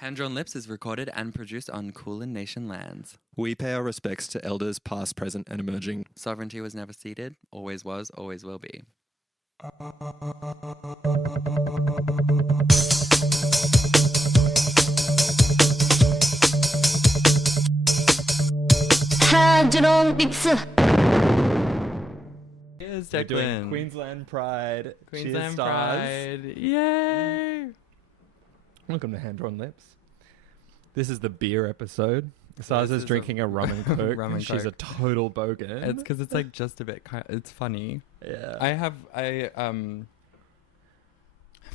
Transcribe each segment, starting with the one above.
Hand Drawn Lips is recorded and produced on Kulin Nation lands. We pay our respects to elders past, present, and emerging. Sovereignty was never ceded, always was, always will be. Hand Drawn Lips. Here's We're doing Declan. Queensland Pride. Queensland Cheers, Stas. Pride. Yay! Welcome to Hand Drawn Lips. This is the beer episode. Stas This is is drinking a rum and coke. rum and She's a coke. total bogan. It's because it's like just a bit it's funny. Yeah. I have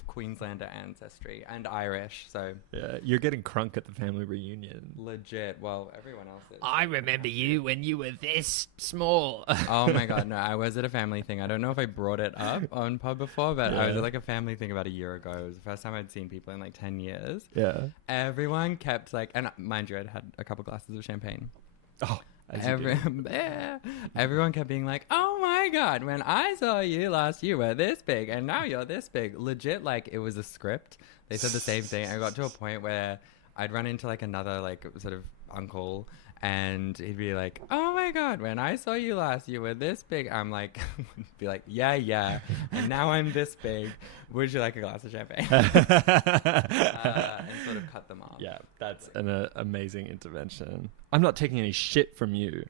Queenslander ancestry and Irish, so Yeah, you're getting crunk at the family reunion. legit. Well, everyone else is. I remember you when you were this small. Oh my god, no, I was at a family thing. I don't know if I brought it up on pod before, but I was Yeah. at like a family thing about a year ago. It was the first time I'd seen people in like 10 years. Yeah. Everyone kept like, and mind you, I'd had a couple glasses of champagne. Oh, as you do. Everyone kept being like, oh my god, when I saw you last, you were this big, and now you're this big. Legit, like it was a script. They said the same thing. I got to a point where I'd run into like another like sort of uncle, and he'd be like, oh my god, when I saw you last, you were this big. I'm like, be like, yeah, and now I'm this big. Would you like a glass of champagne? And sort of cut them off. Yeah, that's an amazing intervention. I'm not taking any shit from you.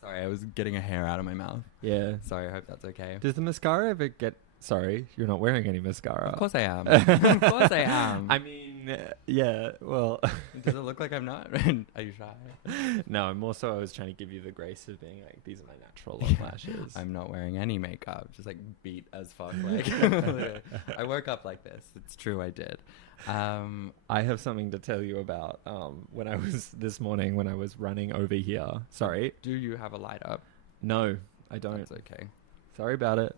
Sorry, I was getting a hair out of my mouth. Yeah. Sorry, I hope that's okay. Does the mascara ever get... Sorry, you're not wearing any mascara. Of course I am. Of course I am. I mean, yeah, well... Does it look like I'm not? Are you shy? No, more so I was trying to give you the grace of being like, these are my natural long lashes. I'm not wearing any makeup. Just like beat as fuck. Like I woke up like this. It's true, I did. I have something to tell you about when I was this morning when I was running over here. Sorry. Do you have a light up? No, I don't. That's okay. Sorry about it.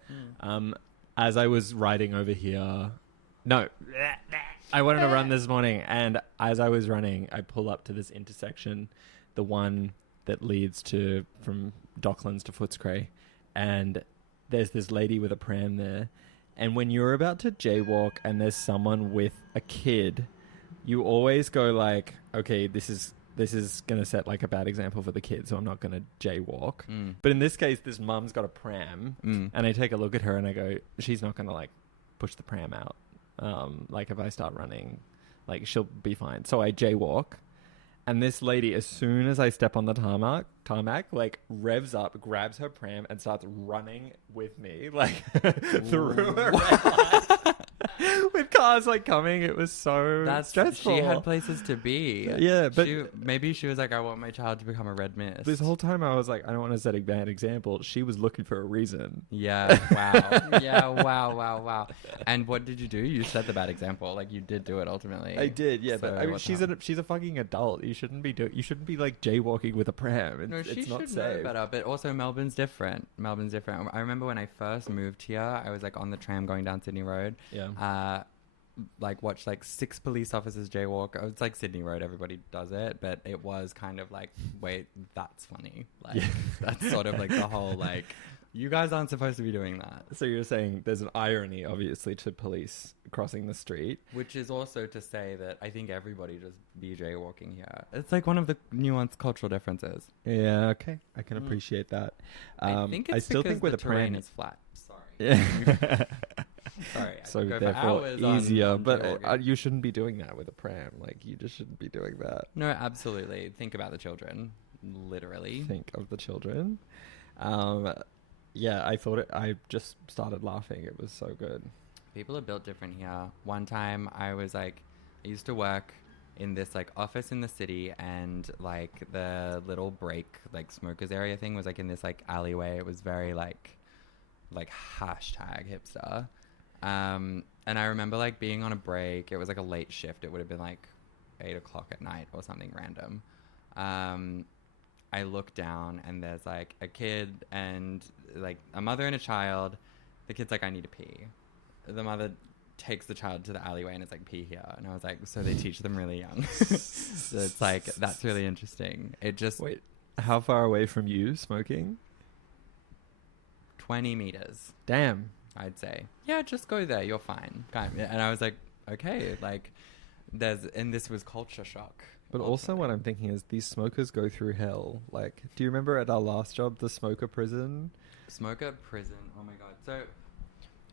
As I was riding over here... No. I wanted to run this morning, and as I was running, I pull up to this intersection, the one that leads to from Docklands to Footscray, and there's this lady with a pram there. And when you're about to jaywalk and there's someone with a kid, you always go like, okay, this is going to set like a bad example for the kid, so I'm not going to jaywalk. But in this case, this mum's got a pram, and I take a look at her and I go, she's not going to like push the pram out. Like if I start running, like she'll be fine. So I jaywalk, and this lady, as soon as I step on the tarmac, like revs up, grabs her pram, and starts running with me, like through a red light. With cars like coming, it was so stressful. She had places to be. Yeah, but maybe she was like, I want my child to become a red mist. this whole time I was like, I don't want to set a bad example. She was looking for a reason. Yeah, wow. Yeah, wow. And what did you do? You set the bad example. Like you did do it ultimately. I did, yeah, but So I mean, what she's a fucking adult. You shouldn't be like jaywalking with a pram. No, she it's not should safe. know better. But also, Melbourne's different. I remember when I first moved here, I was like on the tram going down Sydney Road. Yeah. Like watched like 6 police officers jaywalk. It's like Sydney Road, everybody does it, but it was kind of like, wait, that's funny. Like that's sort of like the whole like, you guys aren't supposed to be doing that. So you're saying there's an irony, obviously, to police crossing the street. Which is also to say that I think everybody just be jaywalking here. It's like one of the nuanced cultural differences. Yeah, okay, I can appreciate that. I think it's still because think with the a pram terrain is flat. Sorry. Yeah. Sorry. I So could go for therefore hours on easier, but jaywalking. you shouldn't be doing that with a pram. Like you just shouldn't be doing that. No, absolutely. Think about the children. Literally. Think of the children. Yeah, I just started laughing. It was so good. People are built different here. One time I was like, I used to work in this like office in the city, and like the little break like smokers area thing was like in this like alleyway. It was very like hashtag hipster. And I remember like being on a break. It was like a late shift. It would have been like 8 o'clock at night or something random. I look down and there's like a kid and like a mother and a child. The kid's like, I need to pee. The mother takes the child to the alleyway and it's like, pee here. And I was like, so they teach them really young. So it's like, that's really interesting. It just... Wait, how far away from you smoking? 20 meters. Damn. I'd say. Yeah, just go there. You're fine. And I was like, okay, like... and this was culture shock. But also what I'm thinking is these smokers go through hell. Like, do you remember at our last job, the smoker prison? Smoker prison. Oh my God. So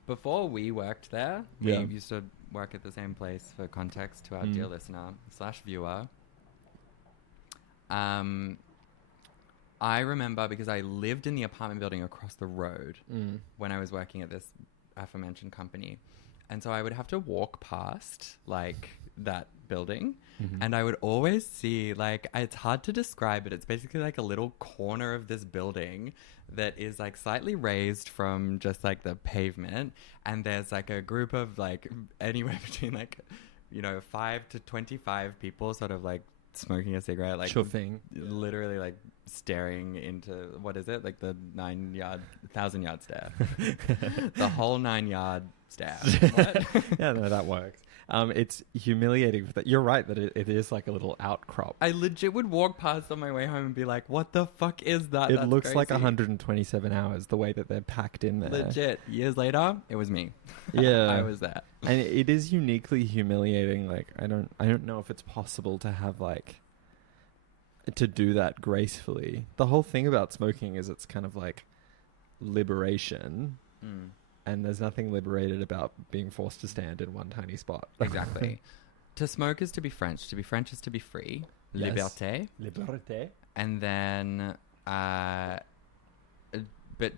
before we worked there, Yeah. we used to work at the same place. For context to our dear listener / viewer. I remember because I lived in the apartment building across the road when I was working at this aforementioned company. And so I would have to walk past like that building and I would always see like, it's hard to describe it. It's basically like a little corner of this building that is like slightly raised from just like the pavement. And there's like a group of like anywhere between like, 5 to 25 people sort of like smoking a cigarette, like Chuffing. literally like staring into, what is it? Like the 1,000-yard stare. The whole 9-yard stare. What? Yeah, no, that works. It's humiliating. You're right that it is like a little outcrop. I legit would walk past on my way home and be like, what the fuck is that? It That's looks like crazy. 127 hours, the way that they're packed in there. Legit. Years later, it was me. Yeah. I was there. And it is uniquely humiliating. Like, I don't know if it's possible to have like, to do that gracefully. The whole thing about smoking is it's kind of like liberation. And there's nothing liberated about being forced to stand in one tiny spot. Exactly. To smoke is to be French. To be French is to be free. Yes. Liberté. Liberté. And then, but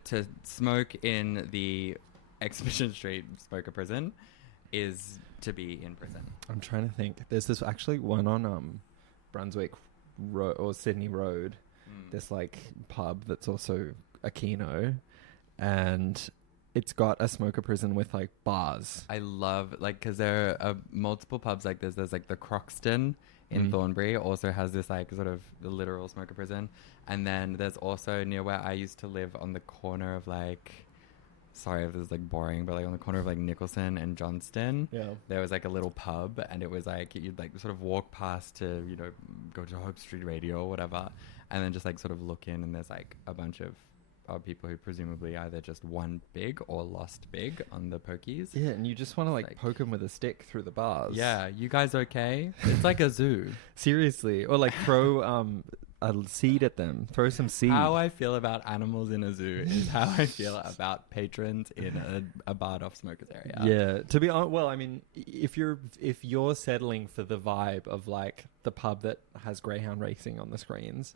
to smoke in the Exhibition Street smoker prison is to be in prison. I'm trying to think. There's this actually one on Brunswick Road or Sydney Road. This like pub that's also a kino, and it's got a smoker prison with like bars. I love like because there are multiple pubs like this. There's like the Croxton in Thornbury also has this like sort of the literal smoker prison, and then there's also near where I used to live on the corner of like, sorry if this is like boring, but like on the corner of like Nicholson and Johnston, there was like a little pub, and it was like you'd like sort of walk past to go to Hope Street Radio or whatever, and then just like sort of look in, and there's like a bunch of people who presumably either just won big or lost big on the pokies. Yeah, and you just want to like poke them with a stick through the bars. Yeah, you guys okay? It's like a zoo. Seriously. Or like throw a seed at them. Throw some seed. How I feel about animals in a zoo is how I feel about patrons in a barred off smokers area. Yeah, to be honest, well, I mean, if you're settling for the vibe of like the pub that has greyhound racing on the screens,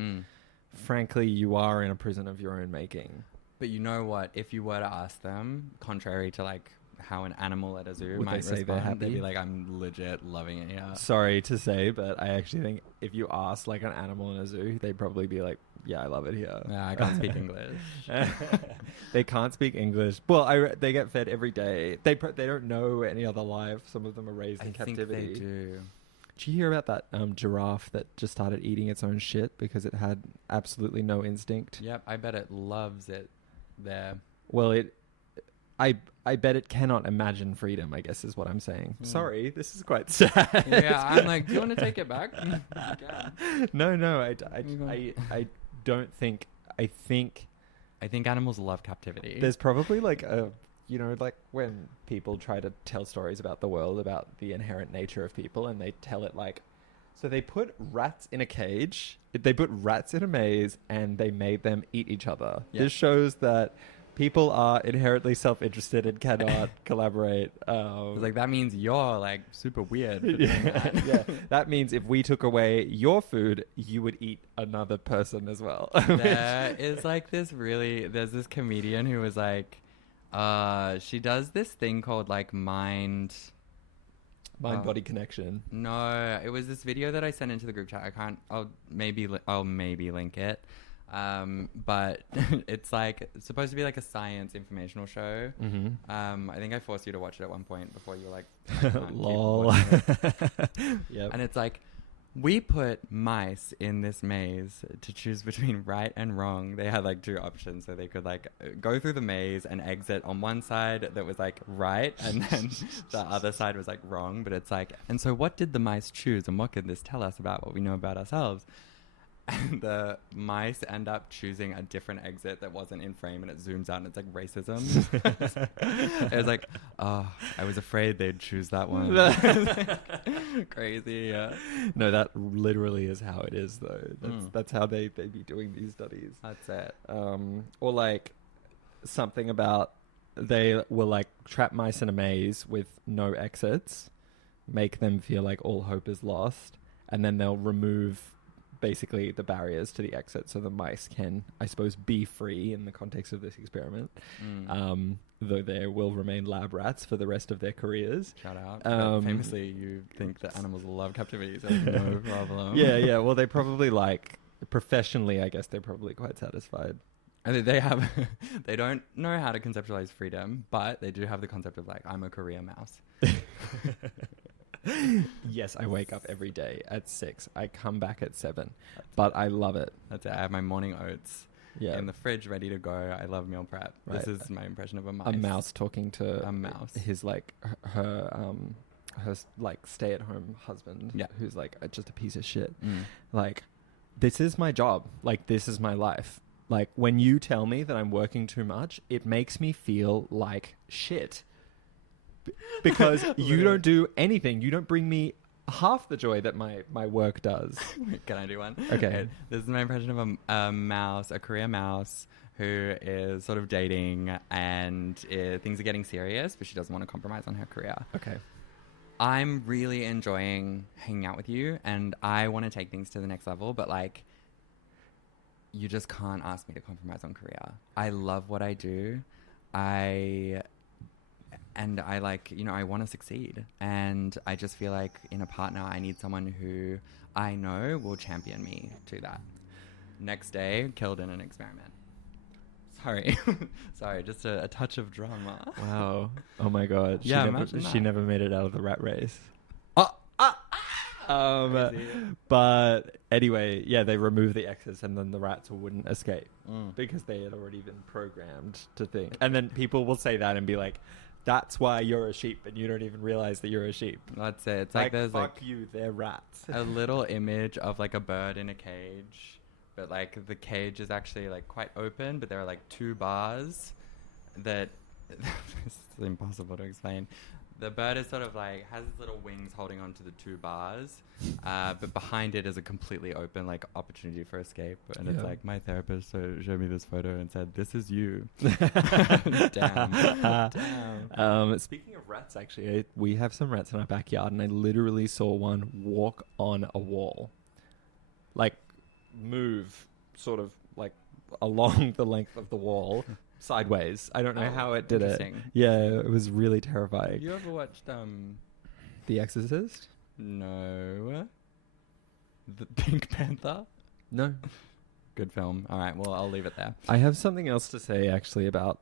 frankly, you are in a prison of your own making. But you know what? If you were to ask them, contrary to like how an animal at a zoo Would might they say they're respond, they'd happy? be like, "I'm legit loving it here." Sorry to say, but I actually think if you ask like an animal in a zoo, they'd probably be like, "Yeah, I love it here." Yeah, I can't speak English. They can't speak English. Well, they get fed every day. They don't know any other life. Some of them are raised in I think captivity. they do. Did you hear about that giraffe that just started eating its own shit because it had absolutely no instinct? Yep, I bet it loves it there. Well, I bet it cannot imagine freedom, I guess is what I'm saying. Sorry, this is quite sad. Yeah, I'm like, do you want to take it back? Yeah. No, I don't think. I think animals love captivity. there's probably like like when people try to tell stories about the world, about the inherent nature of people, and they tell it like, so they put rats in a cage, they put rats in a maze, and they made them eat each other. Yeah. This shows that people are inherently self-interested and cannot collaborate. It's like, that means you're like super weird. For doing that. Yeah, that means if we took away your food, you would eat another person as well. There is like there's this comedian who was like, she does this thing called like Mind-body connection. No, it was this video that I sent into the group chat. I'll maybe link it. But it's like supposed to be like a science informational show. I think I forced you to watch it at one point before you were like, I can't keep Lol. watching it. Yep. And it's like, we put mice in this maze to choose between right and wrong. They had like two options, so they could like go through the maze and exit on one side that was like right, and then the other side was like wrong. But it's like, and so what did the mice choose, and what could this tell us about what we know about ourselves? and the mice end up choosing a different exit that wasn't in frame, and it zooms out and it's like racism. It was like, oh, I was afraid they'd choose that one. Crazy. Yeah. No, that literally is how it is, though. That's how they be doing these studies. That's it. Or like something about they will like trap mice in a maze with no exits, make them feel like all hope is lost, and then they'll remove basically the barriers to the exit so the mice can, I suppose, be free in the context of this experiment. Though they will remain lab rats for the rest of their careers. Shout out. But famously, you think that animals love captivity, so no problem. Yeah. Well, they probably like, professionally, I guess they're probably quite satisfied. And they don't know how to conceptualize freedom, but they do have the concept of like, I'm a career mouse. Yes, I wake up every day at 6. I come back at 7, but I love it. That's it. I have my morning oats in the fridge ready to go. I love meal prep. Right. This is my impression of a mouse. A mouse talking to a mouse. His like her like stay-at-home husband, who's like just a piece of shit. Like, this is my job. Like, this is my life. Like, when you tell me that I'm working too much, it makes me feel like shit. Because you don't do anything. You don't bring me half the joy that my work does. Can I do one? Okay. This is my impression of a mouse, a career mouse, who is sort of dating and things are getting serious, but she doesn't want to compromise on her career. Okay. I'm really enjoying hanging out with you, and I want to take things to the next level, but like, you just can't ask me to compromise on career. I love what I do. I like, you know, I want to succeed. And I just feel like in a partner, I need someone who I know will champion me to that. Next day, killed in an experiment. Sorry, just a touch of drama. Wow. Oh my God. She never made it out of the rat race. But anyway, they remove the X's and then the rats wouldn't escape because they had already been programmed to think. And then people will say that and be like, that's why you're a sheep and you don't even realize that you're a sheep. That's it. It's like there's fuck like you, they're rats. a little image of like a bird in a cage, but like the cage is actually like quite open, but there are like 2 bars that it's impossible to explain. The bird is sort of like, has its little wings holding on to the 2 bars, but behind it is a completely open like opportunity for escape. And it's like, my therapist showed me this photo and said, this is you. Damn. Speaking of rats, actually, we have some rats in our backyard, and I literally saw one walk on a wall. Like, move sort of like along the length of the wall. Sideways. I don't know how it did it. Yeah, it was really terrifying. You ever watched The Exorcist? No. The Pink Panther? No. Good film. All right, well, I'll leave it there. I have something else to say actually about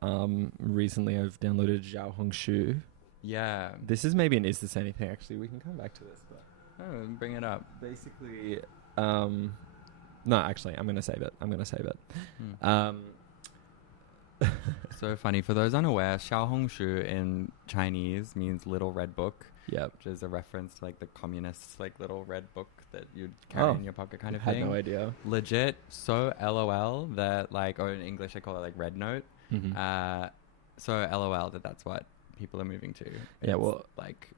recently I've downloaded Xiaohongshu. Yeah. This is maybe an Is This Anything actually. We can come back to this. But bring it up. basically, no, actually, I'm going to save it. So funny. For those unaware, Xiaohongshu in Chinese means little red book. Yep. Which is a reference to like the communists' like little red book that you'd carry in your pocket kind of thing. Had no idea. Legit. So LOL that like, or in English they call it like red note. So LOL that's what people are moving to.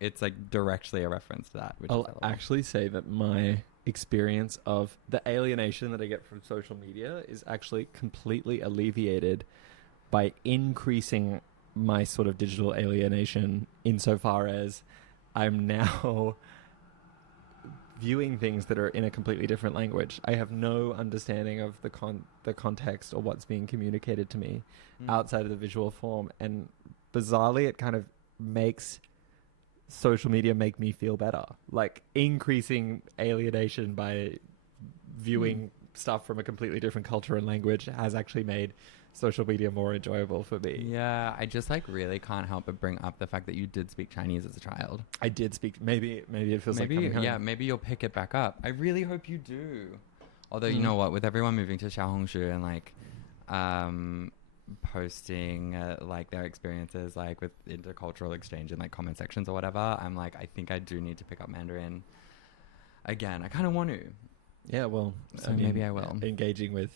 It's like directly a reference to that. Which I'll is LOL. actually say that my experience of the alienation that I get from social media is actually completely alleviated by increasing my sort of digital alienation insofar as I'm now viewing things that are in a completely different language. I have no understanding of the context or what's being communicated to me outside of the visual form. And bizarrely, it kind of makes social media make me feel better. Like, increasing alienation by viewing stuff from a completely different culture and language has actually made social media more enjoyable for me. Yeah, I just like really can't help but bring up the fact that you did speak Chinese as a child. I did speak. Maybe it feels like coming home. Yeah, maybe you'll pick it back up. I really hope you do. Although you know what, with everyone moving to Xiaohongshu and like posting like their experiences like with intercultural exchange in like comment sections or whatever, I'm like, I think I do need to pick up Mandarin again. I kind of want to. Yeah, well, So maybe I will. Engaging with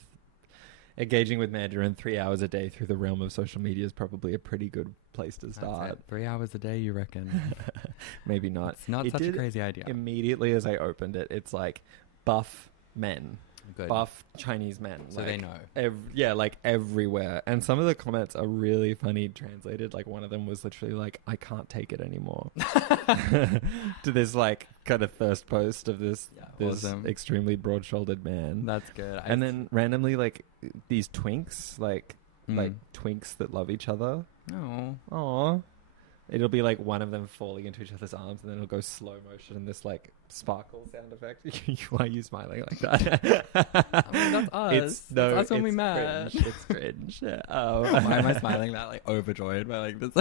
Mandarin 3 hours a day through the realm of social media is probably a pretty good place to start. That's it. 3 hours a day, you reckon? Maybe not. It's not such a crazy idea. Immediately as I opened it, it's like buff men. Good. Buff Chinese men. So like, they know. Like everywhere. And some of the comments are really funny translated. Like one of them was literally like, I can't take it anymore. To this like kind of first post of this awesome. Extremely broad-shouldered man. That's good. And then randomly like these twinks, like twinks that love each other. Oh. Aww. It'll be like one of them falling into each other's arms, and then it'll go slow motion and this like sparkle sound effect. Why are you smiling like that? I mean, that's us. That's us when we met. Cringe. It's cringe. Why am I smiling that like overjoyed by like this?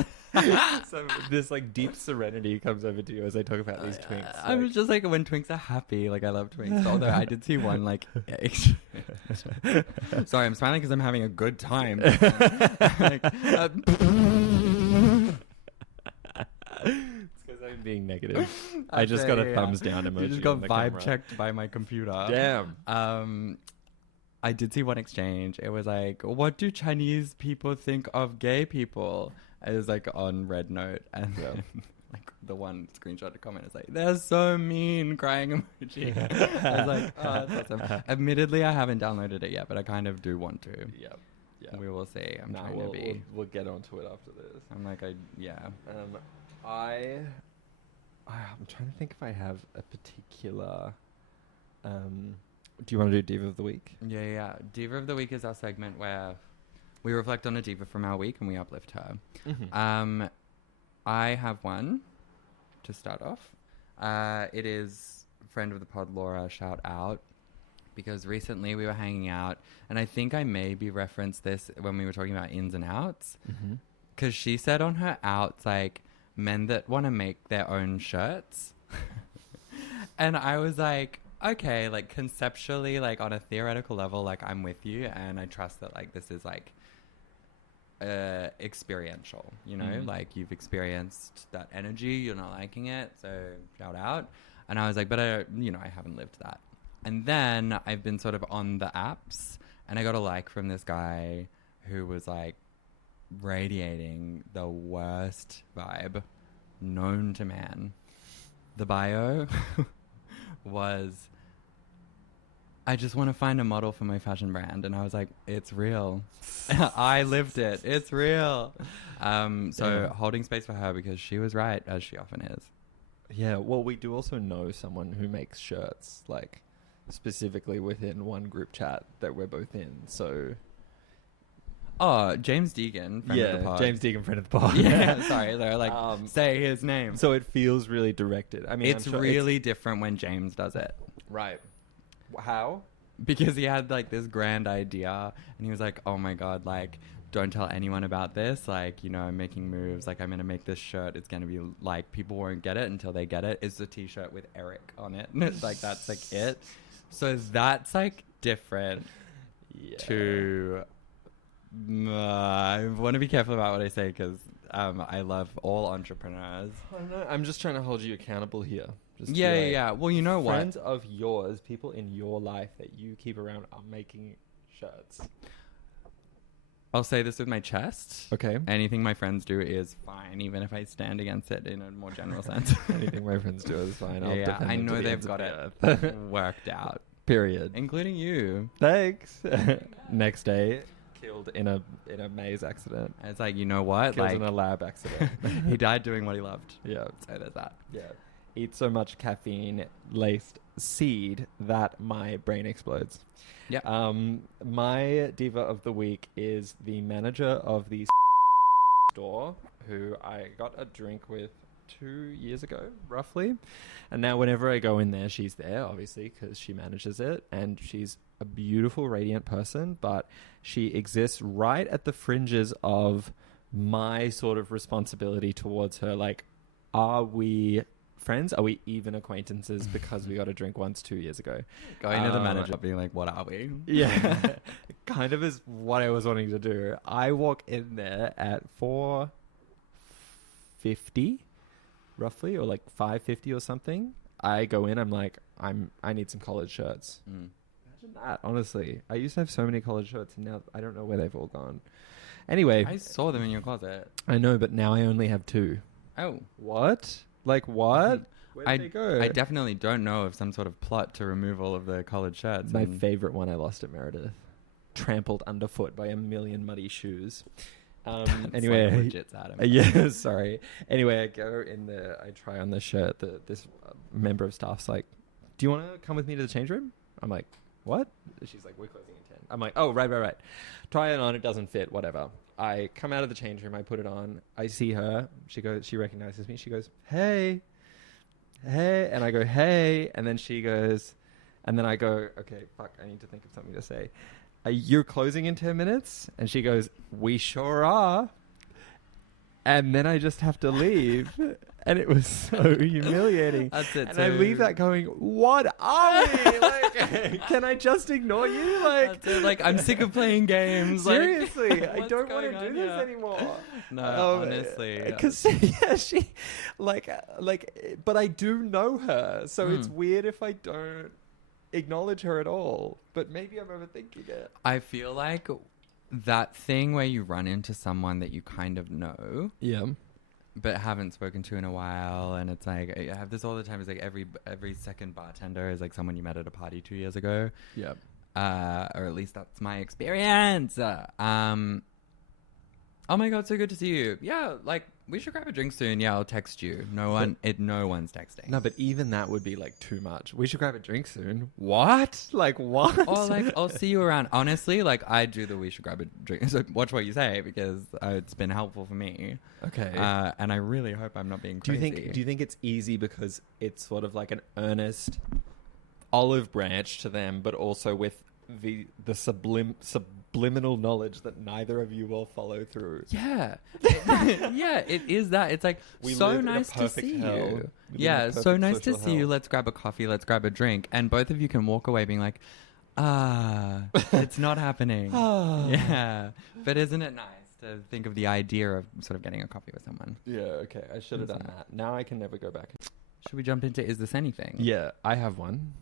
So this like deep serenity comes over to you as I talk about these twinks. I was just like, when twinks are happy, like I love twinks. Although I did see one like. Sorry, I'm smiling because I'm having a good time. It's because I'm being negative. I just got a thumbs down emoji. You just got on the vibe camera. checked by my computer. Damn. I did see one exchange. It was like, what do Chinese people think of gay people? It was like on Red Note, and like the one screenshot comment is like, they're so mean, crying emoji. I was like, oh, that's awesome. Admittedly, I haven't downloaded it yet, but I kind of do want to. Yep. Yeah. We will see. I'm trying to be. We'll get onto it after this. I'm like, I'm trying to think if I have a particular. Do you want to do Diva of the Week? Yeah. Diva of the Week is our segment where we reflect on a diva from our week and we uplift her. Mm-hmm. I have one to start off. It is friend of the pod, Laura, shout out. Because recently we were hanging out, and I think I maybe referenced this when we were talking about ins and outs. Because she said on her outs, like, men that want to make their own shirts. And I was like, okay, like, conceptually, like, on a theoretical level, like, I'm with you, and I trust that, like, this is, like, experiential, you know? Like, you've experienced that energy, you're not liking it, so shout out. And I was like, but I haven't lived that. And then I've been sort of on the apps, and I got a like from this guy who was like radiating the worst vibe known to man. The bio was, I just want to find a model for my fashion brand. And I was like, it's real. I lived it. It's real. Holding space for her because she was right, as she often is. Yeah, well, we do also know someone who makes shirts, like, specifically within one group chat that we're both in, so... Oh, James Deegan, friend of the pod. James Deegan, friend of the pod. Yeah, sorry, they're like, say his name. So it feels really directed. I mean, it's really different when James does it. Right. How? Because he had, like, this grand idea, and he was like, oh my god, like... don't tell anyone about this. Like, you know, I'm making moves. Like, I'm going to make this shirt. It's going to be like, people won't get it until they get it. It's a t-shirt with Eric on it. Like, that's like it. So that's like different to, I want to be careful about what I say because I love all entrepreneurs. I know. I'm just trying to hold you accountable here. Just Yeah. Well, you know what? Friends of yours, people in your life that you keep around are making shirts. I'll say this with my chest. Okay. Anything my friends do is fine, even if I stand against it in a more general sense. Anything my friends do is fine. I'll Yeah, I know they've got it worked out. Period. Including you. Thanks. Next day, killed in a maze accident. And it's like, you know what? Killed like in a lab accident. he died doing what he loved. Yeah. So there's that. Yeah. Eat so much caffeine-laced seed that my brain explodes. Yeah. My diva of the week is the manager of the store who I got a drink with 2 years ago, roughly. And now whenever I go in there, she's there, obviously, because she manages it. And she's a beautiful, radiant person, but she exists right at the fringes of my sort of responsibility towards her. Like, are we friends? Are we even acquaintances because we got a drink once 2 years ago? Going to the manager being like, what are we? Yeah. Kind of is what I was wanting to do. I walk in there at 4:50 roughly, or like 5:50 or something. I go in, I'm like, I need some collared shirts. Mm. Imagine that, honestly. I used to have so many collared shirts, and now I don't know where they've all gone. Anyway. I saw them in your closet. I know, but now I only have 2. Oh. What? Like, what? Where did they go? I definitely don't know of some sort of plot to remove all of the collared shirts. My favourite one I lost at Meredith. Trampled underfoot by a million muddy shoes. Anyway, like legit sad. Yeah, sorry. Anyway, I go in there. I try on the shirt. This member of staff's like, "Do you want to come with me to the change room?" I'm like, "What?" She's like, "We're closing in 10." I'm like, "Oh, right. Try it on. It doesn't fit. Whatever." I come out of the change room. I put it on. I see her. She goes. She recognizes me. She goes, "Hey, hey," and I go, "Hey," and then she goes, and then I go, "Okay, fuck. I need to think of something to say." You're closing in 10 minutes? And she goes, "We sure are." And then I just have to leave. And it was so humiliating. That's it. And I leave that going, what are we? Like, can I just ignore you? Like, that's it. Like, I'm sick of playing games. Seriously, like, I don't want to do this here? anymore. No, honestly. Because she, but I do know her. So it's weird if I don't acknowledge her at all, but maybe I'm overthinking it. I feel like that thing where you run into someone that you kind of know, but haven't spoken to in a while, and it's like I have this all the time. It's like every second bartender is like someone you met at a party 2 years ago. Yeah, or at least that's my experience. Oh my god, so good to see you. Yeah, like we should grab a drink soon. Yeah, I'll text you. No one's texting. No, but even that would be like too much. We should grab a drink soon. What? Like what? Or like I'll see you around. Honestly, like I do the we should grab a drink. So watch what you say because it's been helpful for me. Okay. And I really hope I'm not being crazy. Do you think it's easy because it's sort of like an earnest olive branch to them, but also with the subliminal knowledge that neither of you will follow through? Yeah. Yeah, it is that. It's like, so nice to see you. Yeah, so nice to see you. Let's grab a coffee. Let's grab a drink. And both of you can walk away being like, it's not happening. Yeah. But isn't it nice to think of the idea of sort of getting a coffee with someone? Yeah, okay. I should have done that. Now I can never go back. Should we jump into Is This Anything? Yeah, I have one.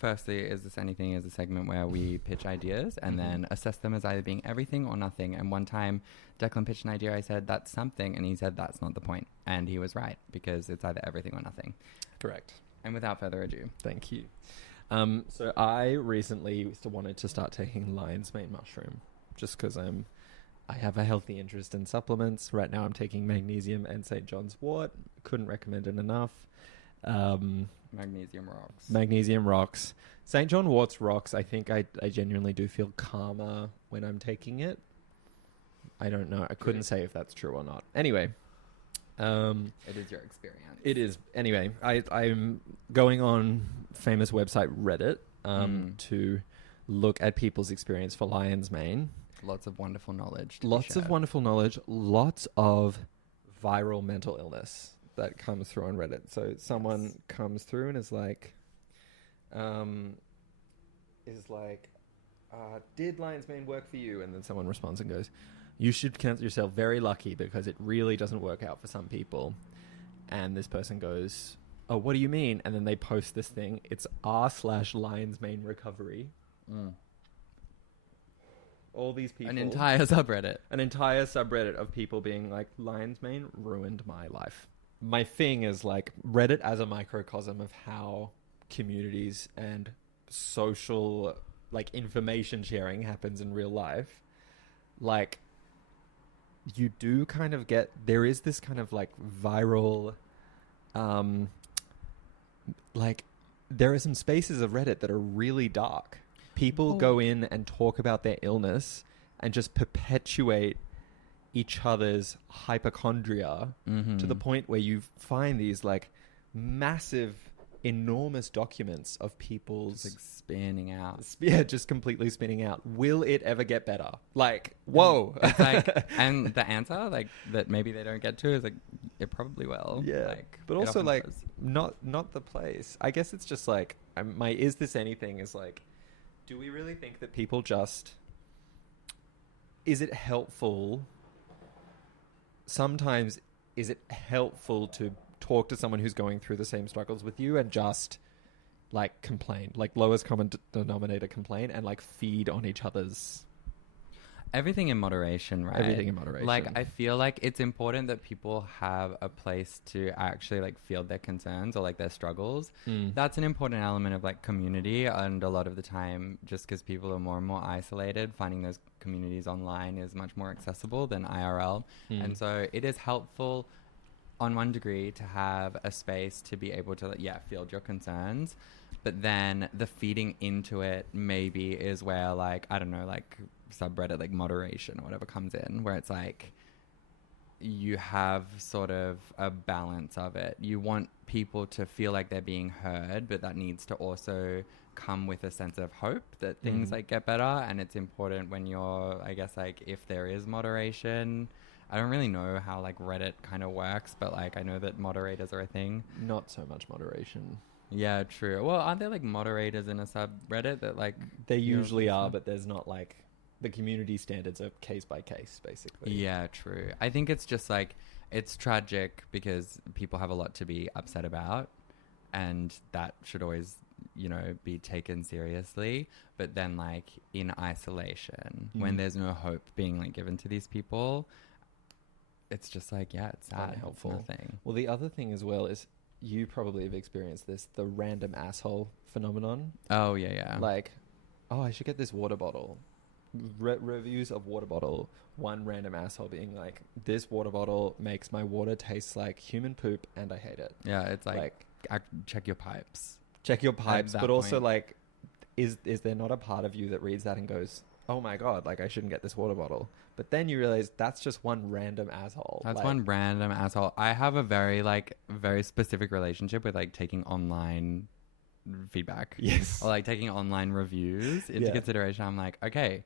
Firstly, Is This Anything is a segment where we pitch ideas and then assess them as either being everything or nothing. And one time, Declan pitched an idea. I said, that's something. And he said, that's not the point. And he was right, because it's either everything or nothing. Correct. And without further ado. Thank you. So I recently wanted to start taking lion's mane mushroom just because I have a healthy interest in supplements. Right now I'm taking magnesium and St. John's wort. Couldn't recommend it enough. Magnesium rocks. Magnesium rocks. St. John Wort's rocks. I think I genuinely do feel calmer when I'm taking it. I don't know. I couldn't say if that's true or not. Anyway. It is your experience. It is. Anyway, I'm going on famous website Reddit to look at people's experience for lion's mane. Lots of wonderful knowledge. Lots of wonderful knowledge. Lots of viral mental illness that comes through on Reddit. So someone comes through and is like, did lion's mane work for you? And then someone responds and goes, you should count yourself very lucky because it really doesn't work out for some people. And this person goes, oh, what do you mean? And then they post this thing. It's r/lion's mane recovery. All these people. An entire subreddit. An entire subreddit of people being like, lion's mane ruined my life. My thing is like Reddit as a microcosm of how communities and social like information sharing happens in real life. Like you do kind of get, there is this kind of like viral, like there are some spaces of Reddit that are really dark. People go in and talk about their illness and just perpetuate each other's hypochondria to the point where you find these like massive, enormous documents of people's like spinning out. Just completely spinning out. Will it ever get better? Like, whoa. It's like, and the answer, like that maybe they don't get to is like, it probably will. Yeah. Like, but also like not the place. I guess it's just like, my Is This Anything is like, do we really think that people just, is it helpful? Sometimes is it helpful to talk to someone who's going through the same struggles with you and just like complain, like lowest common denominator complain, and like feed on each other's. Everything in moderation, right? Everything in moderation. Like, I feel like it's important that people have a place to actually like field their concerns or like their struggles. That's an important element of like community, and a lot of the time, just because people are more and more isolated, finding those communities online is much more accessible than IRL. And so it is helpful on one degree to have a space to be able to field your concerns, but then the feeding into it maybe is where like, I don't know, like subreddit like moderation or whatever comes in, where it's like you have sort of a balance of it. You want people to feel like they're being heard, but that needs to also come with a sense of hope that things like get better. And it's important when you're, I guess, like if there is moderation, I don't really know how like Reddit kind of works, but like I know that moderators are a thing. Not so much moderation. Yeah, true. Well, aren't there like moderators in a subreddit that like They usually are, but there's not like the community standards are case by case, basically. Yeah, true. I think it's just like it's tragic because people have a lot to be upset about, and that should always, you know, be taken seriously. But then like in isolation, when there's no hope being like given to these people, it's just like, yeah, it's sad. Unhelpful. It's nothing. Well, the other thing as well is you probably have experienced this, the random asshole phenomenon. Oh, yeah. Like, oh, I should get this water bottle. Reviews of water bottle. One random asshole being like, this water bottle makes my water taste like human poop and I hate it. Yeah, it's like check your pipes. Check your pipes. But also point. like, is there not a part of you that reads that and goes, oh my God, like I shouldn't get this water bottle? But then you realize that's just one random asshole. That's like, one random asshole. I have a very specific relationship with like taking online feedback. Yes. Or like taking online reviews into consideration. I'm like, okay,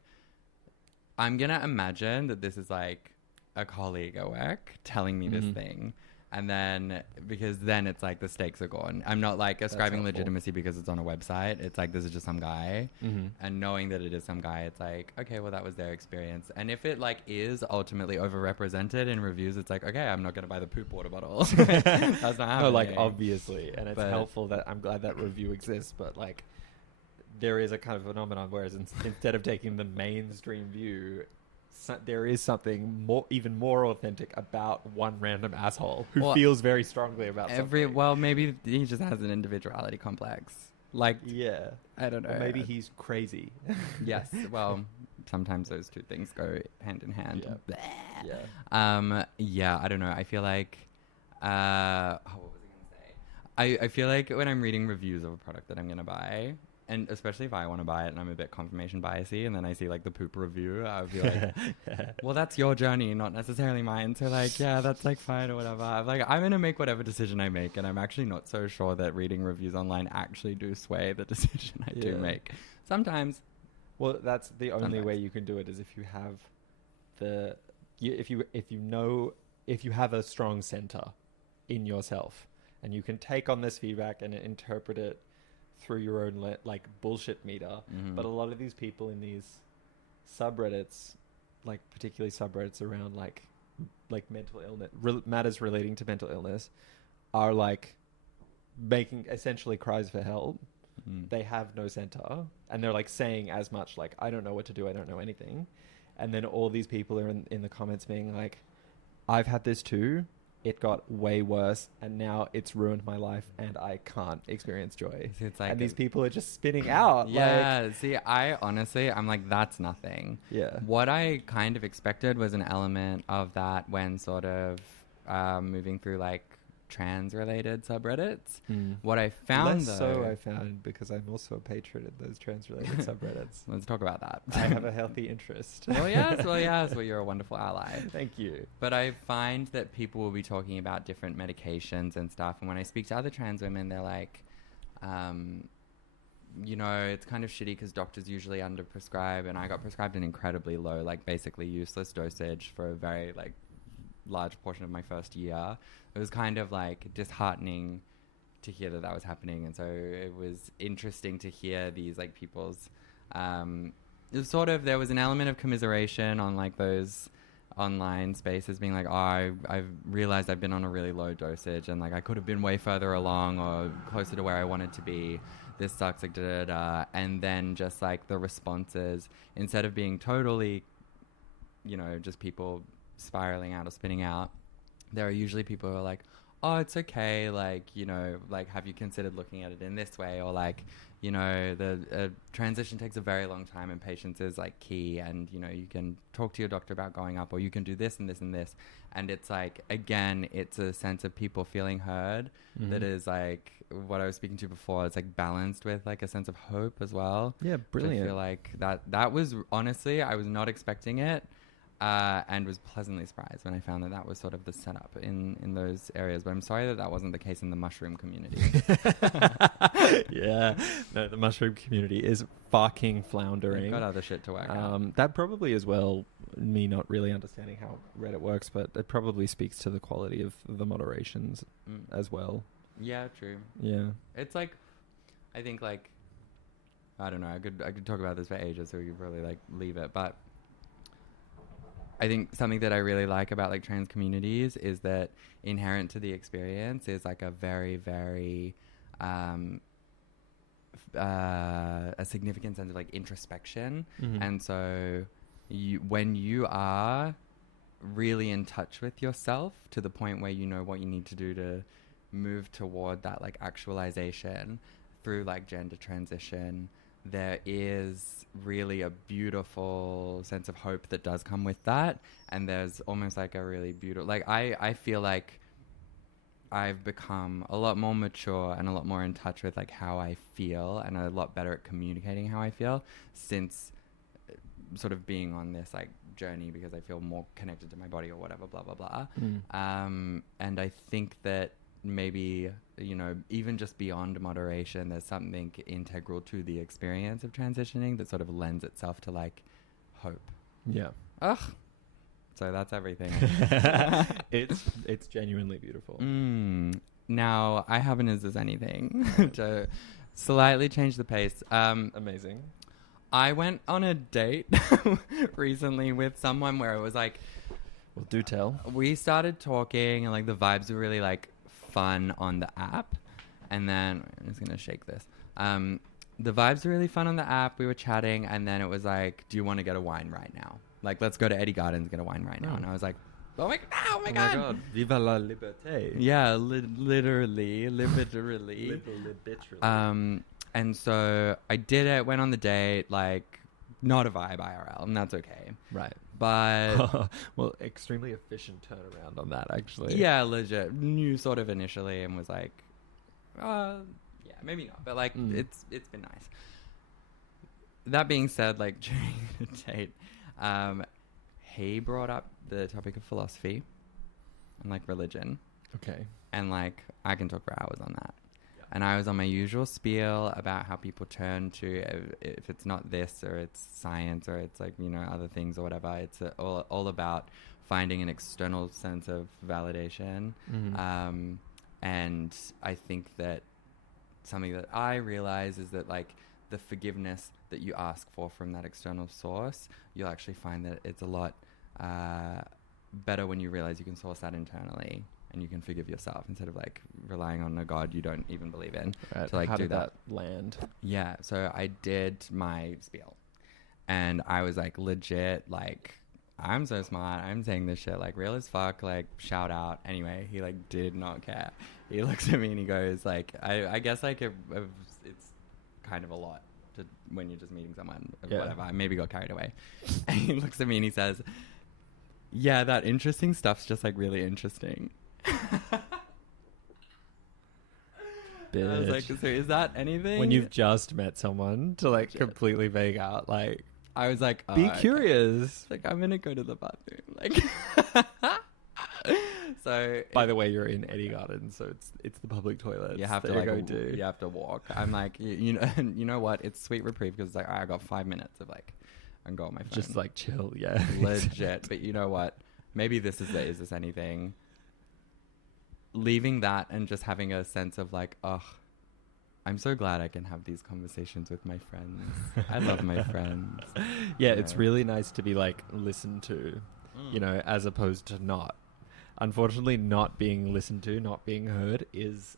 I'm going to imagine that this is like a colleague at work telling me this thing. And then, because then it's like the stakes are gone. I'm not like ascribing legitimacy because it's on a website. It's like, this is just some guy. And knowing that it is some guy, it's like, okay, well, that was their experience. And if it like is ultimately overrepresented in reviews, it's like, okay, I'm not going to buy the poop water bottle. That's not happening. No, like obviously. And it's helpful that I'm glad that review exists. But like, there is a kind of phenomenon whereas instead of taking the mainstream view, there is something even more authentic about one random asshole who feels very strongly about something. Well, maybe he just has an individuality complex. Like, yeah, I don't know. Or maybe he's crazy. Yes. Well, sometimes those two things go hand in hand. Yeah. Yeah. I don't know. I feel like, what was I going to say? I feel like when I'm reading reviews of a product that I'm going to buy, and especially if I want to buy it and I'm a bit confirmation biasy, and then I see like the poop review, I would be like, well, that's your journey, not necessarily mine. So like, yeah, that's like fine or whatever. I'm going to make whatever decision I make. And I'm actually not so sure that reading reviews online actually do sway the decision I do make. Sometimes. Well, that's the only way you can do it is if you have if you have a strong center in yourself and you can take on this feedback and interpret it through your own like bullshit meter. But a lot of these people in these subreddits, like particularly subreddits around like mental illness, matters relating to mental illness, are like making essentially cries for help. They have no center, and they're like saying as much like, I don't know what to do, I don't know anything. And then all these people are in the comments being like, I've had this too, it got way worse, and now it's ruined my life, and I can't experience joy. It's like, and these people are just spinning out. Yeah, see, I'm like, that's nothing. Yeah. What I kind of expected was an element of that when sort of moving through like trans-related subreddits. What I found, I found, because I'm also a patron in those trans-related subreddits. Let's talk about that. I have a healthy interest. Well, yes. Well, you're a wonderful ally. Thank you. But I find that people will be talking about different medications and stuff, and when I speak to other trans women, they're like, you know, it's kind of shitty because doctors usually underprescribe, and I got prescribed an incredibly low, like basically useless dosage for a very like large portion of my first year. It was kind of like disheartening to hear that was happening, and so it was interesting to hear these like people's it was sort of, there was an element of commiseration on like those online spaces being like, oh, I've realized I've been on a really low dosage and like I could have been way further along or closer to where I wanted to be. this sucks, like, da da da. And then just, like, the responses, instead of being totally, you know, just people spiraling out or spinning out, there are usually people who are like, oh, it's okay, like, you know, like, have you considered looking at it in this way? Or, like, you know, the transition takes a very long time and patience is, like, key. And, you know, you can talk to your doctor about going up, or you can do this and this and this. And it's, like, again, it's a sense of people feeling heard that is, like, what I was speaking to before. It's, like, balanced with, like, a sense of hope as well. Yeah, brilliant. I feel like that was, honestly, I was not expecting it. And was pleasantly surprised when I found that was sort of the setup in those areas. But I'm sorry that wasn't the case in the mushroom community. Yeah. No, the mushroom community is fucking floundering. They've got other shit to work out. That probably as well, me not really understanding how Reddit works, but it probably speaks to the quality of the moderations as well. Yeah, true. Yeah. It's like, I think, like, I don't know, I could talk about this for ages, so we could probably, like, leave it. But I think something that I really like about, like, trans communities is that inherent to the experience is, like, a very, very a significant sense of, like, introspection. And so when you are really in touch with yourself to the point where you know what you need to do to move toward that, like, actualization through, like, gender transition, there is really a beautiful sense of hope that does come with that. And there's almost, like, a really beautiful, like, I feel like I've become a lot more mature and a lot more in touch with, like, how I feel, and a lot better at communicating how I feel since sort of being on this, like, journey, because I feel more connected to my body or whatever, blah blah blah. And I think that maybe, you know, even just beyond moderation, there's something integral to the experience of transitioning that sort of lends itself to, like, hope. Yeah. Ugh. So that's everything. It's genuinely beautiful. Now, I haven't Is This Anything to slightly change the pace. Amazing. I went on a date recently with someone where it was like, well, do tell. We started talking and, like, the vibes were really, like, fun on the app. And then I'm just gonna shake this. The vibes were really fun on the app. We were chatting, and then it was like, do you want to get a wine right now? Like, let's go to Eddie Gardens and get a wine right now. And I was like, oh my god. Viva la liberté. Yeah, literally. And so I did it, went on the date, like, not a vibe IRL, and that's okay. Right. But well, extremely efficient turnaround on that, actually. Yeah, legit. Knew sort of initially and was like, yeah, maybe not, but, like, it's been nice. That being said, like, during the date, he brought up the topic of philosophy and, like, religion. Okay. And, like, I can talk for hours on that. And I was on my usual spiel about how people turn to, if it's not this, or it's science, or it's, like, you know, other things or whatever. It's all about finding an external sense of validation. And I think that something that I realize is that, like, the forgiveness that you ask for from that external source, you'll actually find that it's a lot better when you realize you can source that internally. And you can forgive yourself instead of, like, relying on a God you don't even believe in to, like, how do did that land? Yeah, so I did my spiel, and I was, like, legit, like, I'm so smart. I'm saying this shit, like, real as fuck, like, shout out. Anyway, he, like, did not care. He looks at me and he goes, like, I guess, like, it's kind of a lot to when you're just meeting someone, or whatever. I maybe got carried away. And he looks at me and he says, yeah, that interesting stuff's just, like, really interesting. Bitch. I was like, so is that anything? When you've just met someone to, like, completely vague out, like, I was like, be curious. Like, I'm gonna go to the bathroom. Like, so. By the way, you're in Eddie Gardens, so it's the public toilet. You have to, like, go to. You have to walk. I'm like, you know what? It's sweet reprieve because, like, I got 5 minutes of, like, I can go on my phone. Just, like, chill. Yeah, legit. But you know what? Maybe this is Is This Anything? Leaving that and just having a sense of, like, oh, I'm so glad I can have these conversations with my friends. I love my friends. Yeah, it's really nice to be, like, listened to, you know, as opposed to not. Unfortunately, not being listened to, not being heard is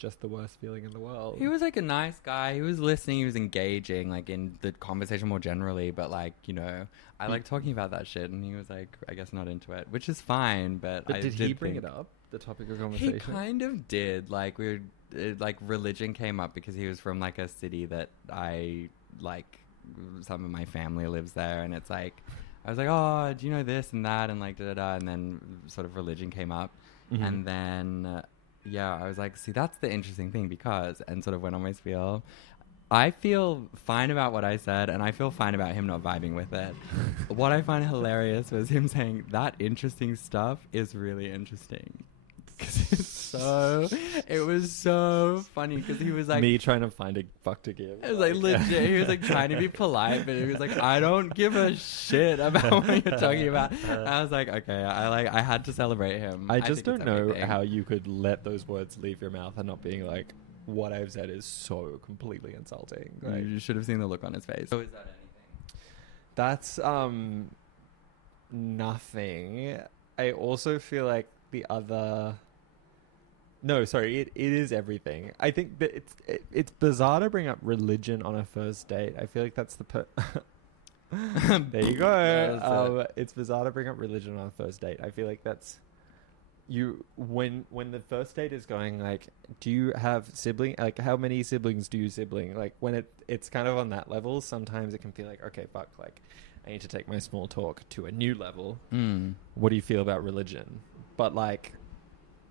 just the worst feeling in the world. He was like a nice guy. He was listening. He was engaging, like in the conversation more generally. But like, you know, I like talking about that shit, and he was like, I guess not into it, which is fine. But did he bring it up? The topic of conversation. He kind of did. Like like religion came up because he was from like a city that I like. Some of my family lives there, and it's like, I was like, oh, do you know this and that, and like da da da, and then sort of religion came up, and then. Yeah, I was like, see, that's the interesting thing because, and sort of went on my spiel. I feel fine about what I said, and I feel fine about him not vibing with it. What I find hilarious was him saying that interesting stuff is really interesting. It was so funny because he was like, me trying to find a fuck to give. It was like legit. He was like trying to be polite, but he was like, I don't give a shit about what you're talking about. And I was like, okay, I had to celebrate him. I just think don't it's know everything. how you could let those words leave your mouth and not being like, what I've said is so completely insulting. Like, You should have seen the look on his face. So is that anything? that's nothing. I also feel like the other. No, sorry, it is everything. I think that it's bizarre to bring up religion on a first date. I feel like that's the there you go. It's bizarre to bring up religion on a first date. I feel like that's you when the first date is going like, do you have sibling? Like, how many siblings do you sibling? Like, when it's kind of on that level, sometimes it can feel like, okay, fuck, like I need to take my small talk to a new level. What do you feel about religion? But like,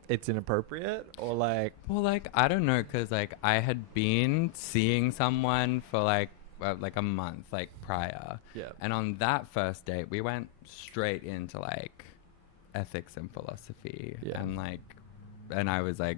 it's inappropriate, or like, well, like I don't know, because like I had been seeing someone for like a month like prior, and on that first date we went straight into like ethics and philosophy, and like, and I was like,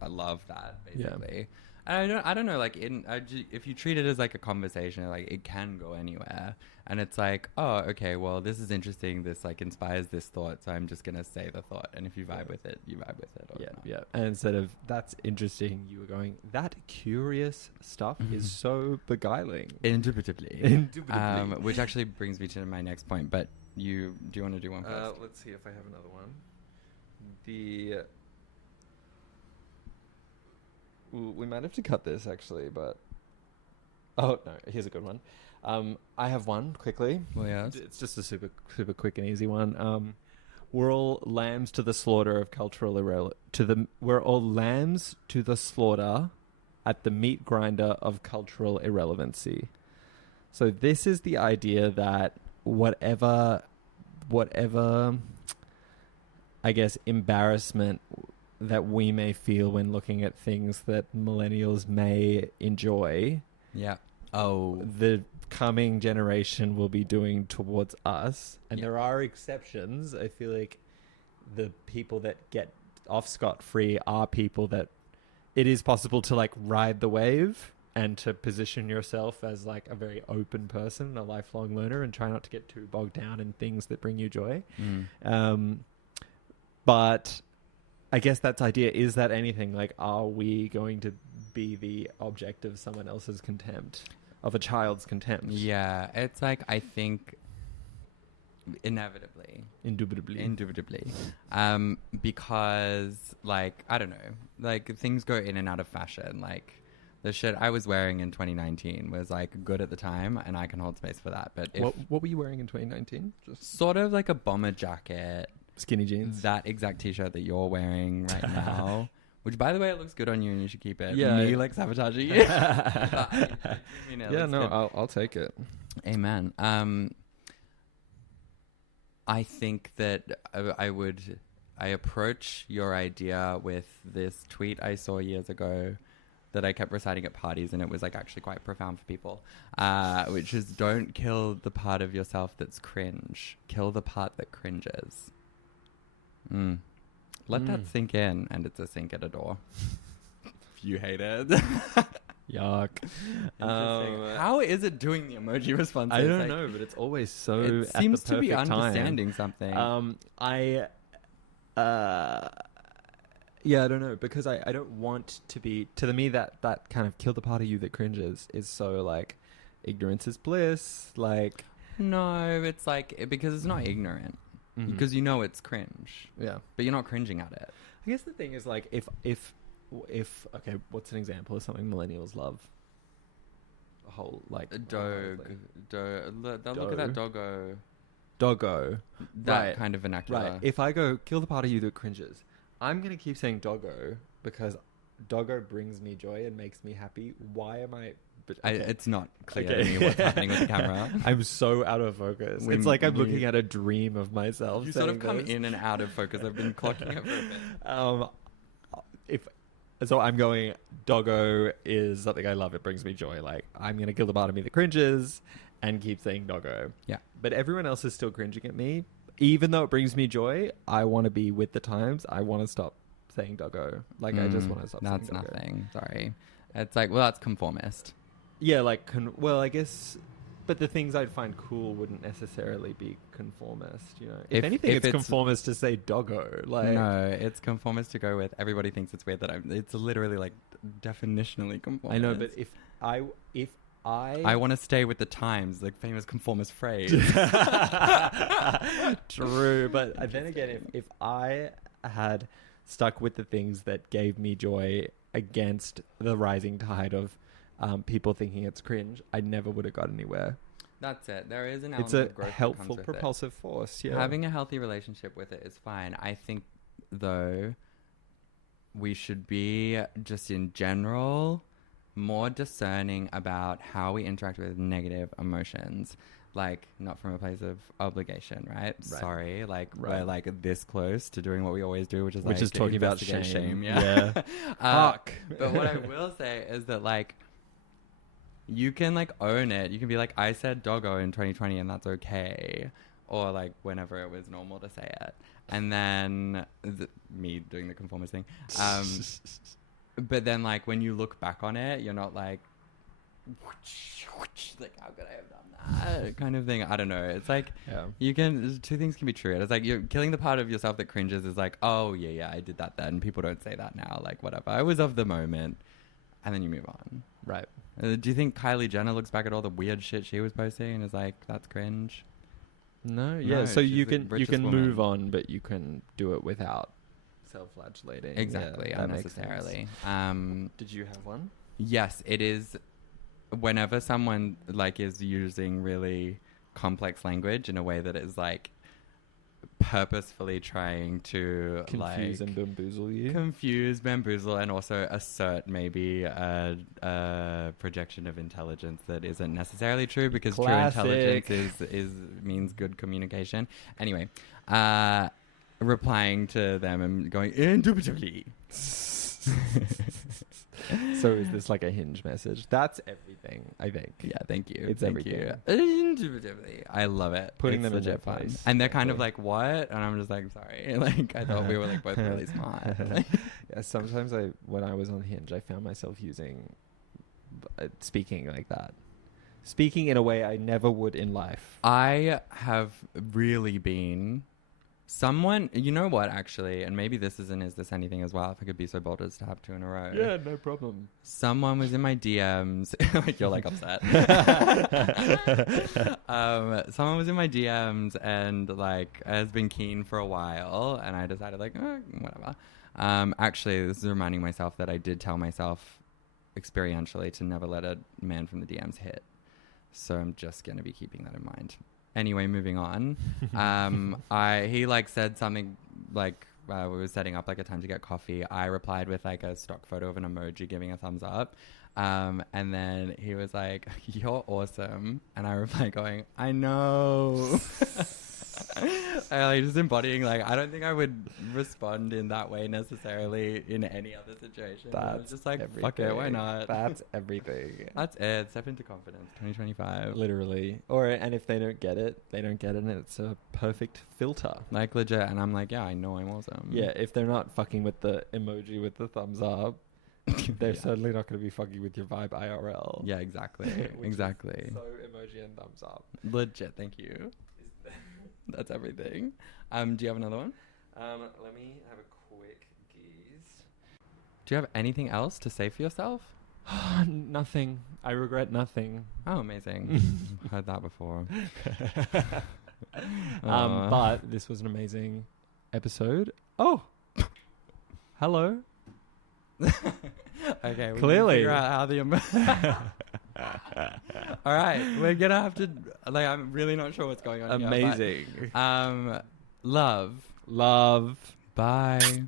I love that basically. And I don't know, like if you treat it as like a conversation, like it can go anywhere, and it's like, oh, okay, well, this is interesting. This like inspires this thought, so I'm just gonna say the thought, and if you vibe with it, you vibe with it. Or not. And instead of that's interesting, you were going, that curious stuff is so beguiling. Indubitably. Which actually brings me to my next point. But do you want to do one first? Let's see if I have another one. We might have to cut this actually, but oh no, here's a good one. I have one quickly. Well, yes. It's just a super quick and easy one. We're all lambs to the slaughter of cultural we're all lambs to the slaughter at the meat grinder of cultural irrelevancy. So this is the idea that whatever I guess embarrassment that we may feel when looking at things that millennials may enjoy. Yeah. Oh. The coming generation will be doing towards us. And there are exceptions. I feel like the people that get off scot-free are people that it is possible to like ride the wave and to position yourself as like a very open person, a lifelong learner, and try not to get too bogged down in things that bring you joy. But I guess that's idea. Is that anything? Like, are we going to be the object of someone else's contempt, of a child's contempt? Yeah, it's like, I think inevitably. Indubitably. Because, like, I don't know, like, things go in and out of fashion. Like, the shit I was wearing in 2019 was, like, good at the time, and I can hold space for that. But what were you wearing in 2019? Just sort of like a bomber jacket. Skinny jeans. That exact t-shirt that you're wearing right now. Which, by the way, it looks good on you, and you should keep it. Yeah. Me, like, sabotaging you. I'll take it. Amen. I think that I approach your idea with this tweet I saw years ago that I kept reciting at parties, and it was like actually quite profound for people, which is, don't kill the part of yourself that's cringe. Kill the part that cringes. Let that sink in, and it's a sink at a door. If you hate it. Yuck. How is it doing the emoji responses? I don't know, but it's always so it at seems the to be perfect time. understanding something. I don't know, because I don't want to be, to me that kind of kill the part of you that cringes is so like ignorance is bliss, like. No, it's like, because it's not ignorant. Because you know it's cringe. Yeah. But you're not cringing at it. I guess the thing is, like, if okay, what's an example of something millennials love? A whole like Dog. Look at that doggo. Doggo. That Right. kind of vernacular. Right. If I go kill the part of you that cringes, I'm gonna keep saying doggo because doggo brings me joy and makes me happy. Why am I? But, okay. It's not clear Okay. to me what's happening with the camera. I'm so out of focus. It's like I'm looking at a dream of myself. You sort of saying come this. in and out of focus. I've been clocking it for a bit. So I'm going, doggo is something I love. It brings me joy. Like, I'm going to kill the part of me that cringes and keep saying doggo. Yeah. But everyone else is still cringing at me. Even though it brings me joy, I want to be with the times. I want to stop saying doggo. Like, I just want to stop saying That's doggo. nothing. Sorry. It's like, well, that's conformist. Yeah, like, well, I guess... But the things I'd find cool wouldn't necessarily be conformist, you know. If anything, it's conformist to say doggo. Like, no, it's conformist to go with. Everybody thinks it's weird that it's literally like definitionally conformist. I know, but if I want to stay with the times, the famous conformist phrase. True, but then again, if I had stuck with the things that gave me joy against the rising tide of people thinking it's cringe, I never would have got anywhere. That's it. There is an element It's a of growth that helpful comes with propulsive force. Yeah, Having a healthy relationship with it is fine. I think, though, we should be just in general more discerning about how we interact with negative emotions. Like, not from a place of obligation, right? Sorry, like, we're like this close to doing what we always do, which is talking about shame. Yeah. Fuck. But what I will say is that, like, you can, like, own it. You can be like, I said doggo in 2020 and that's okay. Or, like, whenever it was normal to say it. And then me doing the conformist thing. But then, like, when you look back on it, you're not like, like, how could I have done that kind of thing? I don't know. It's like, two things can be true. It's like, you're killing the part of yourself that cringes is like, oh yeah, I did that then. People don't say that now. Like, whatever. I was of the moment. And then you move on. Right. Do you think Kylie Jenner looks back at all the weird shit she was posting and is like, that's cringe? No. Yeah. No, So she's you the can richest move woman. on, but you can do it without self-flagellating. Exactly. Yeah, that makes Unnecessarily. sense. Did you have one? Yes, it is. Whenever someone like is using really complex language in a way that is like purposefully trying to Confuse and bamboozle you. Confuse, bamboozle, and also assert maybe a projection of intelligence that isn't necessarily true, because Classic. true intelligence is means good communication. Anyway, replying to them and going indubitably. So is this like a Hinge message? That's everything, I think. Yeah, thank you. It's thank everything. you. Indubitably. I love it. Putting It's them in legit their fun. place. And they're kind of Exactly. like, what? And I'm just like, sorry. Like, I thought we were like both really smart. Yeah, sometimes when I was on Hinge, I found myself speaking like that. Speaking in a way I never would in life. I have really been someone, you know what, actually, and maybe is this anything as well, if I could be so bold as to have two in a row. Yeah, no problem. Someone was in my DMs. Like, you're like upset. Someone was in my DMs and like has been keen for a while, and I decided like, whatever. Actually, this is reminding myself that I did tell myself experientially to never let a man from the DMs hit. So I'm just going to be keeping that in mind. Anyway, moving on. He like said something like, we were setting up like a time to get coffee. I replied with like a stock photo of an emoji giving a thumbs up. And then he was like, you're awesome. And I replied going, I know. Like, just embodying, like, I don't think I would respond in that way necessarily in any other situation. I was just like, everything. fuck it, why not? That's everything. That's it. Step into confidence. 2025. Literally. And if they don't get it, they don't get it, and it's a perfect filter. Like, legit. And I'm like, yeah, I know I'm awesome. Yeah, if they're not fucking with the emoji with the thumbs up, they're certainly not going to be fucking with your vibe IRL. Yeah, exactly. Exactly. So emoji and thumbs up. Legit. Thank you. That's everything. Do you have another one? Let me have a quick gaze. Do you have anything else to say for yourself? Nothing. I regret nothing. Oh, amazing. Heard that before. But this was an amazing episode. Oh, hello. Okay, we Clearly. need to figure out how the all right, we're gonna have to. Like, I'm really not sure what's going on. Amazing. Here, but, love. Love. Bye.